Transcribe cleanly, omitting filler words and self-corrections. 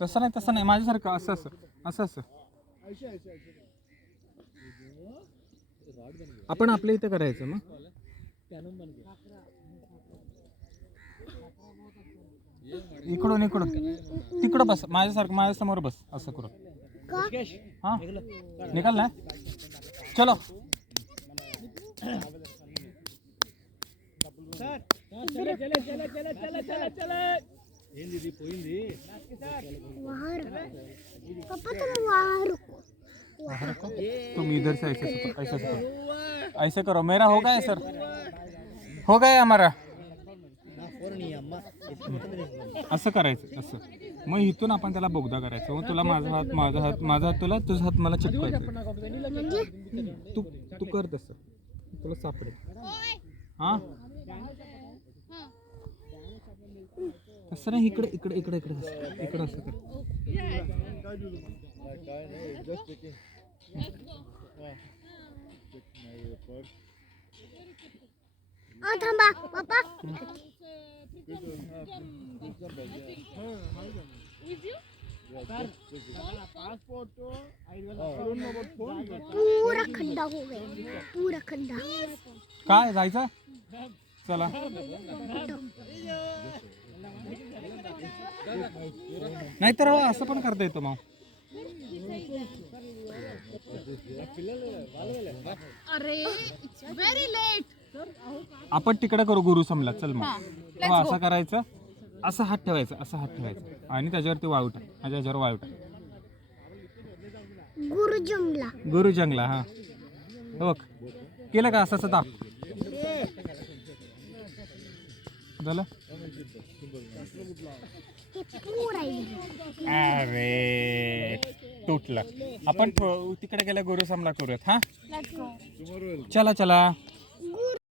तसं नाही माझ्यासारखं असं असं असं असं आपण आपल्या इथे करायचं मग इकडून तिकडं बस माझ्यासारखं माझ्या समोर बस असं करून हाँ निकल ना चलो तुम इधर से ऐसे करो मेरा हो गया सर हो गया हमारा असं करायचं असं मग इथून आपण त्याला बोगदा करायचं मग तुला माझा हात तुला तुझा हात मला चिपकायचा तू कर तसं तुला सापडेल हा तसं नाही इकडे असं कर थांबा पप्पा पूरा खड्डा हो गया पूरा खड्डा काय जायचं चला नाहीतर असं पण करता येतं मग अरे व्हेरी लेट आपण तिकडे करू गुरु समला चल मग असं करायचं असं हात ठेवायचा आणि त्याच्यावरती वाळू टाक त्याच्यावर वाळू टाक गुरु जंगला हा बघ केलं का असं दाब झालं अरे तुटलं आपण तिकडे गेल्या गुरु समला करूयात हा चला